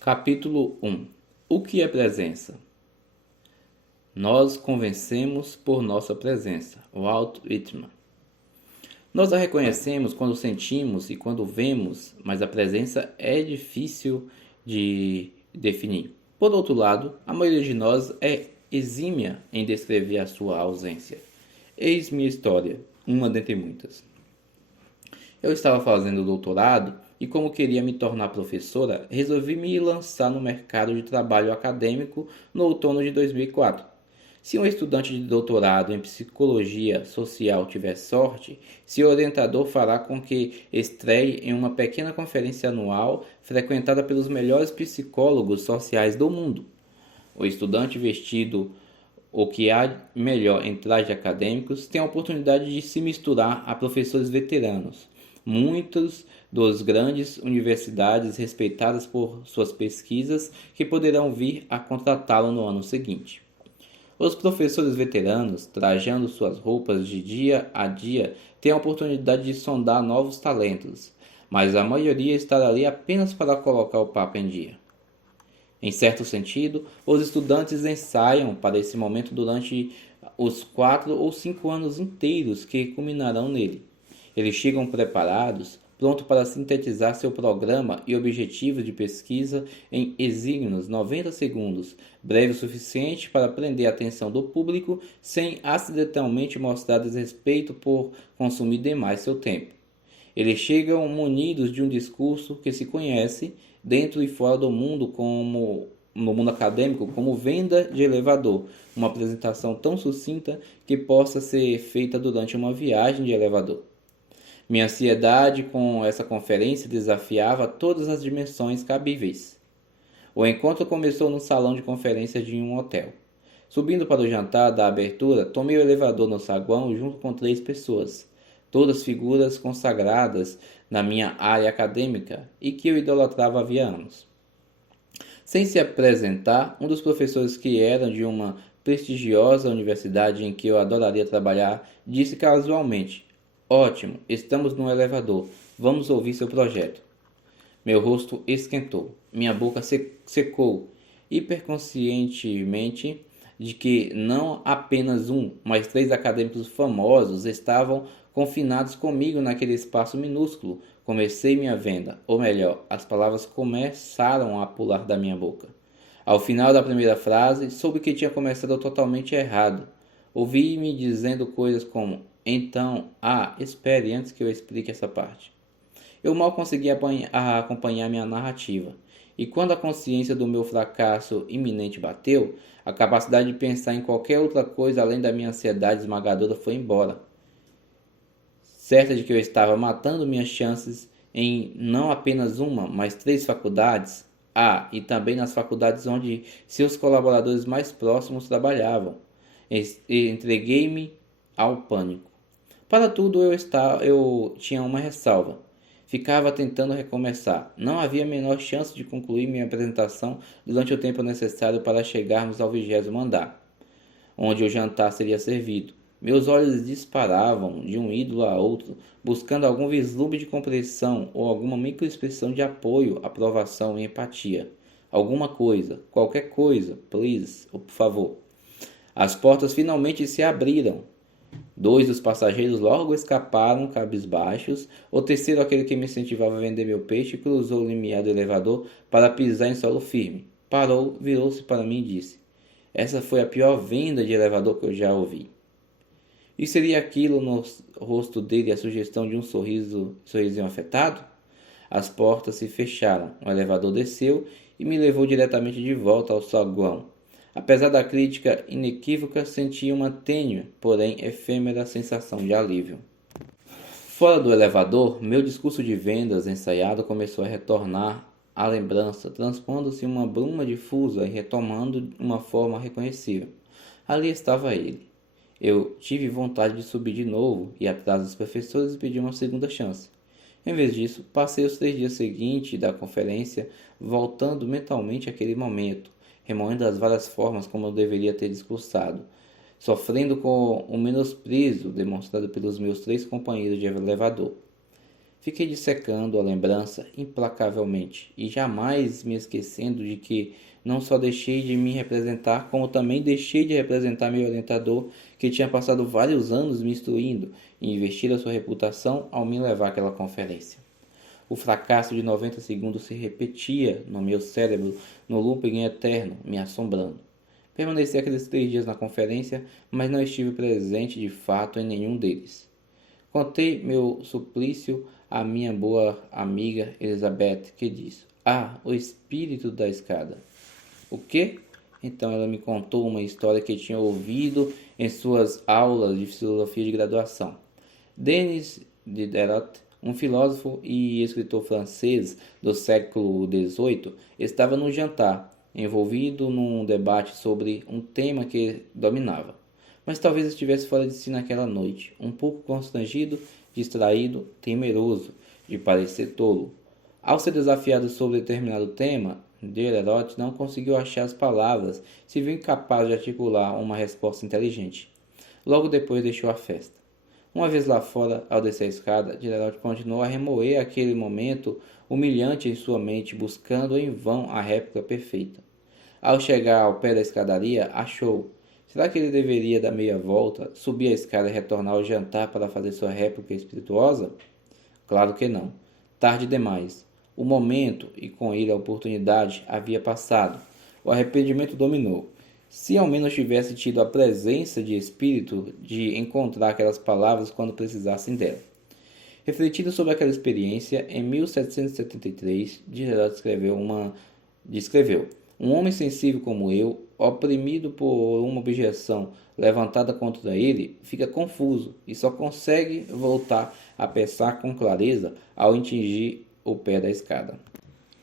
Capítulo 1. O que é presença? Nós convencemos por nossa presença. Walt Whitman. Nós a reconhecemos quando sentimos e quando vemos, mas a presença é difícil de definir. Por outro lado, a maioria de nós é exímia em descrever a sua ausência. Eis minha história, uma dentre muitas. Eu estava fazendo doutorado e, como queria me tornar professora, resolvi me lançar no mercado de trabalho acadêmico no outono de 2004. Se um estudante de doutorado em psicologia social tiver sorte, seu orientador fará com que estreie em uma pequena conferência anual frequentada pelos melhores psicólogos sociais do mundo. O estudante vestido o que há melhor em trajes acadêmicos tem a oportunidade de se misturar a professores veteranos, muitos dos grandes universidades respeitadas por suas pesquisas que poderão vir a contratá-lo no ano seguinte. Os professores veteranos, trajando suas roupas de dia a dia, têm a oportunidade de sondar novos talentos, mas a maioria está ali apenas para colocar o papo em dia. Em certo sentido, os estudantes ensaiam para esse momento durante os 4 ou 5 anos inteiros que culminarão nele. Eles chegam preparados, prontos para sintetizar seu programa e objetivos de pesquisa em exíguos 90 segundos, breve o suficiente para prender a atenção do público sem acidentalmente mostrar desrespeito por consumir demais seu tempo. Eles chegam munidos de um discurso que se conhece, dentro e fora do mundo, como no mundo acadêmico, como venda de elevador, uma apresentação tão sucinta que possa ser feita durante uma viagem de elevador. Minha ansiedade com essa conferência desafiava todas as dimensões cabíveis. O encontro começou no salão de conferências de um hotel. Subindo para o jantar da abertura, tomei o elevador no saguão junto com 3 pessoas, todas figuras consagradas na minha área acadêmica e que eu idolatrava havia anos. Sem se apresentar, um dos professores que eram de uma prestigiosa universidade em que eu adoraria trabalhar disse casualmente: "Ótimo, estamos no elevador. Vamos ouvir seu projeto." Meu rosto esquentou, minha boca secou, hiperconscientemente de que não apenas um, mas 3 acadêmicos famosos estavam confinados comigo naquele espaço minúsculo. Comecei minha venda, ou melhor, as palavras começaram a pular da minha boca. Ao final da primeira frase, soube que tinha começado totalmente errado. Ouvi-me dizendo coisas como: "Então, espere antes que eu explique essa parte." Eu mal conseguia acompanhar minha narrativa, e quando a consciência do meu fracasso iminente bateu, a capacidade de pensar em qualquer outra coisa além da minha ansiedade esmagadora foi embora. Certa de que eu estava matando minhas chances em não apenas uma, mas 3 faculdades, e também nas faculdades onde seus colaboradores mais próximos trabalhavam, entreguei-me ao pânico. Para tudo eu tinha uma ressalva. Ficava tentando recomeçar. Não havia a menor chance de concluir minha apresentação durante o tempo necessário para chegarmos ao 20º andar, onde o jantar seria servido. Meus olhos disparavam de um ídolo a outro, buscando algum vislumbre de compreensão ou alguma microexpressão de apoio, aprovação e empatia. Alguma coisa, qualquer coisa, please, ou por favor. As portas finalmente se abriram. 2 dos passageiros logo escaparam cabisbaixos. O terceiro, aquele que me incentivava a vender meu peixe, cruzou o limiar do elevador para pisar em solo firme. Parou, virou-se para mim e disse: "Essa foi a pior venda de elevador que eu já ouvi." E seria aquilo no rosto dele a sugestão de um sorrisinho afetado? As portas se fecharam, o elevador desceu e me levou diretamente de volta ao saguão. Apesar da crítica inequívoca, senti uma tênue, porém efêmera sensação de alívio. Fora do elevador, meu discurso de vendas ensaiado começou a retornar à lembrança, transpondo-se em uma bruma difusa e retomando uma forma reconhecível. Ali estava ele. Eu tive vontade de subir de novo, ir atrás dos professores e pedir uma segunda chance. Em vez disso, passei os 3 dias seguintes da conferência voltando mentalmente àquele momento, remoendo as várias formas como eu deveria ter discursado, sofrendo com o menosprezo demonstrado pelos meus 3 companheiros de elevador. Fiquei dissecando a lembrança implacavelmente e jamais me esquecendo de que não só deixei de me representar, como também deixei de representar meu orientador, que tinha passado vários anos me instruindo e investido a sua reputação ao me levar àquela conferência. O fracasso de 90 segundos se repetia no meu cérebro, no looping eterno, me assombrando. Permaneci aqueles 3 dias na conferência, mas não estive presente de fato em nenhum deles. Contei meu suplício à minha boa amiga Elizabeth, que disse: "Ah, o espírito da escada." "O quê?" Então ela me contou uma história que tinha ouvido em suas aulas de filosofia de graduação. Denis Diderot, um filósofo e escritor francês do século XVIII, estava num jantar, envolvido num debate sobre um tema que dominava. Mas talvez estivesse fora de si naquela noite, um pouco constrangido, distraído, temeroso de parecer tolo. Ao ser desafiado sobre determinado tema, Diderot não conseguiu achar as palavras, se viu incapaz de articular uma resposta inteligente. Logo depois deixou a festa. Uma vez lá fora, ao descer a escada, Diderot continuou a remoer aquele momento humilhante em sua mente, buscando em vão a réplica perfeita. Ao chegar ao pé da escadaria, achou. Será que ele deveria dar meia volta, subir a escada e retornar ao jantar para fazer sua réplica espirituosa? Claro que não. Tarde demais. O momento, e com ele a oportunidade, havia passado. O arrependimento dominou. Se ao menos tivesse tido a presença de espírito de encontrar aquelas palavras quando precisassem dela. Refletindo sobre aquela experiência, em 1773, Diderot descreveu: "Um homem sensível como eu, oprimido por uma objeção levantada contra ele, fica confuso e só consegue voltar a pensar com clareza ao atingir o pé da escada."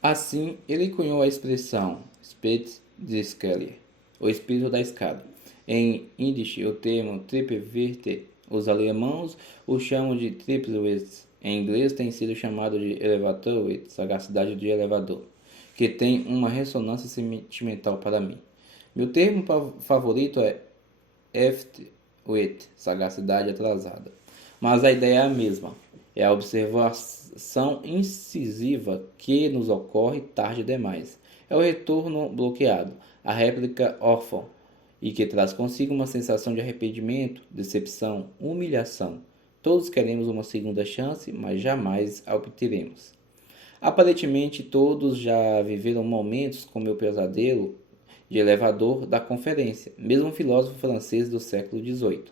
Assim, ele cunhou a expressão "Spitz des Skalier", o espírito da escada. Em Yiddish, o termo Triebwerte, os alemãos o chamam de Triebwerte. Em inglês tem sido chamado de Elevatorwit, sagacidade de elevador, que tem uma ressonância sentimental para mim. Meu termo favorito é Eftwit, sagacidade atrasada. Mas a ideia é a mesma. É a observação incisiva que nos ocorre tarde demais. É o retorno bloqueado, a réplica órfã, e que traz consigo uma sensação de arrependimento, decepção, humilhação. Todos queremos uma segunda chance, mas jamais a obteremos. Aparentemente, todos já viveram momentos como o pesadelo de elevador da conferência, mesmo um filósofo francês do século XVIII.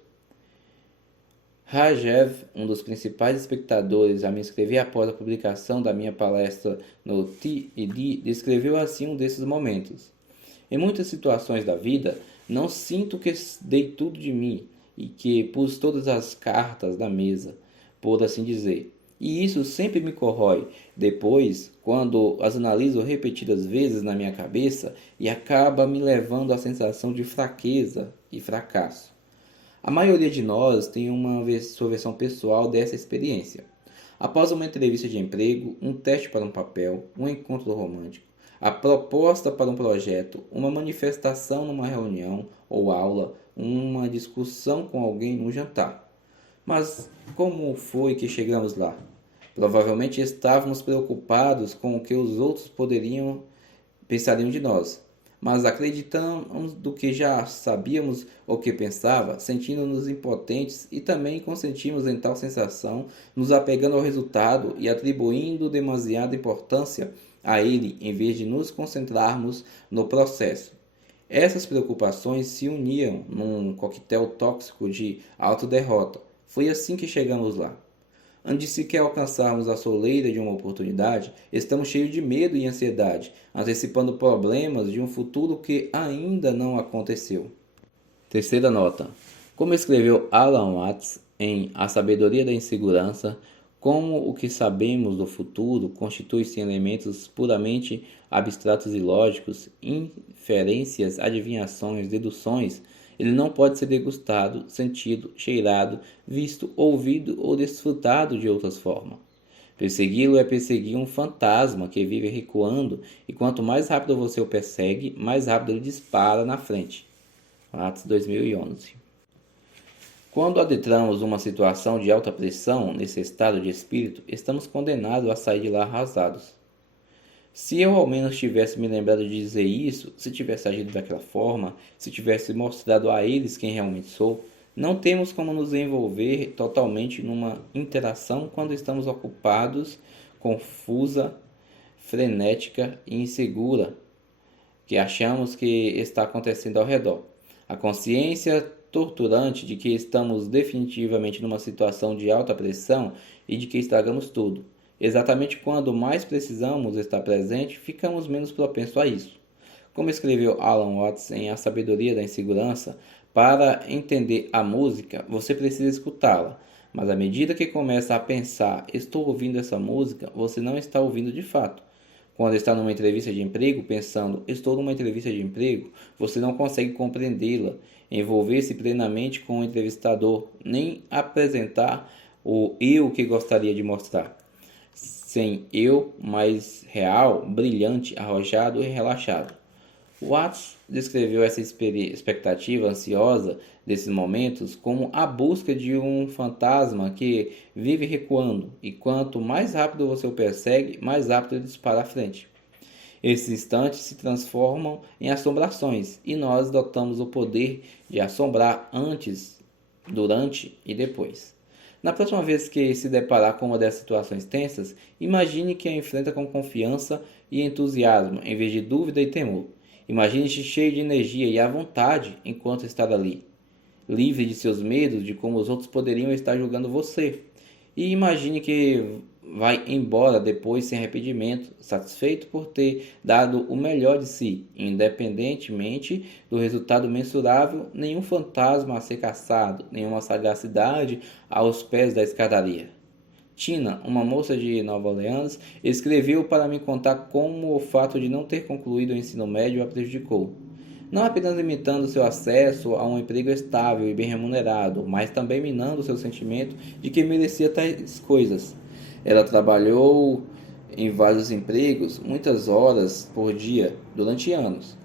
Rajev, um dos principais espectadores a me inscrever após a publicação da minha palestra no TED, descreveu assim um desses momentos. Em muitas situações da vida, não sinto que dei tudo de mim e que pus todas as cartas na mesa, por assim dizer. E isso sempre me corrói depois, quando as analiso repetidas vezes na minha cabeça, e acaba me levando à sensação de fraqueza e fracasso. A maioria de nós tem sua versão pessoal dessa experiência. Após uma entrevista de emprego, um teste para um papel, um encontro romântico, a proposta para um projeto, uma manifestação numa reunião ou aula, uma discussão com alguém num jantar. Mas como foi que chegamos lá? Provavelmente estávamos preocupados com o que os outros pensariam de nós. Mas acreditamos do que já sabíamos o que pensava, sentindo-nos impotentes e também consentimos em tal sensação, nos apegando ao resultado e atribuindo demasiada importância a ele, em vez de nos concentrarmos no processo. Essas preocupações se uniam num coquetel tóxico de autoderrota. Foi assim que chegamos lá. Antes de sequer alcançarmos a soleira de uma oportunidade, estamos cheios de medo e ansiedade, antecipando problemas de um futuro que ainda não aconteceu. Terceira nota. Como escreveu Alan Watts em A Sabedoria da Insegurança, como o que sabemos do futuro constitui-se em elementos puramente abstratos e lógicos, inferências, adivinhações, deduções, ele não pode ser degustado, sentido, cheirado, visto, ouvido ou desfrutado de outras formas. Persegui-lo é perseguir um fantasma que vive recuando, e quanto mais rápido você o persegue, mais rápido ele dispara na frente. Atos 2011. Quando adentramos uma situação de alta pressão nesse estado de espírito, estamos condenados a sair de lá arrasados. Se eu ao menos tivesse me lembrado de dizer isso, se tivesse agido daquela forma, se tivesse mostrado a eles quem realmente sou, não temos como nos envolver totalmente numa interação quando estamos ocupados, confusa, frenética e insegura, que achamos que está acontecendo ao redor. A consciência torturante de que estamos definitivamente numa situação de alta pressão e de que estragamos tudo. Exatamente quando mais precisamos estar presente, ficamos menos propensos a isso. Como escreveu Alan Watts em A Sabedoria da Insegurança, para entender a música, você precisa escutá-la. Mas à medida que começa a pensar, estou ouvindo essa música, você não está ouvindo de fato. Quando está numa entrevista de emprego, pensando, estou numa entrevista de emprego, você não consegue compreendê-la, envolver-se plenamente com o entrevistador, nem apresentar o eu que gostaria de mostrar. Sem eu, mais real, brilhante, arrojado e relaxado. Watts descreveu essa expectativa ansiosa desses momentos como a busca de um fantasma que vive recuando, e quanto mais rápido você o persegue, mais rápido ele dispara à frente. Esses instantes se transformam em assombrações, e nós dotamos o poder de assombrar antes, durante e depois. Na próxima vez que se deparar com uma dessas situações tensas, imagine que a enfrenta com confiança e entusiasmo, em vez de dúvida e temor. Imagine-se cheio de energia e à vontade enquanto está ali, livre de seus medos de como os outros poderiam estar julgando você. E imagine que vai embora depois sem arrependimento, satisfeito por ter dado o melhor de si, independentemente do resultado mensurável, nenhum fantasma a ser caçado, nenhuma sagacidade aos pés da escadaria. Tina, uma moça de Nova Orleans, escreveu para me contar como o fato de não ter concluído o ensino médio a prejudicou. Não apenas limitando seu acesso a um emprego estável e bem remunerado, mas também minando seu sentimento de que merecia tais coisas. Ela trabalhou em vários empregos, muitas horas por dia, durante anos.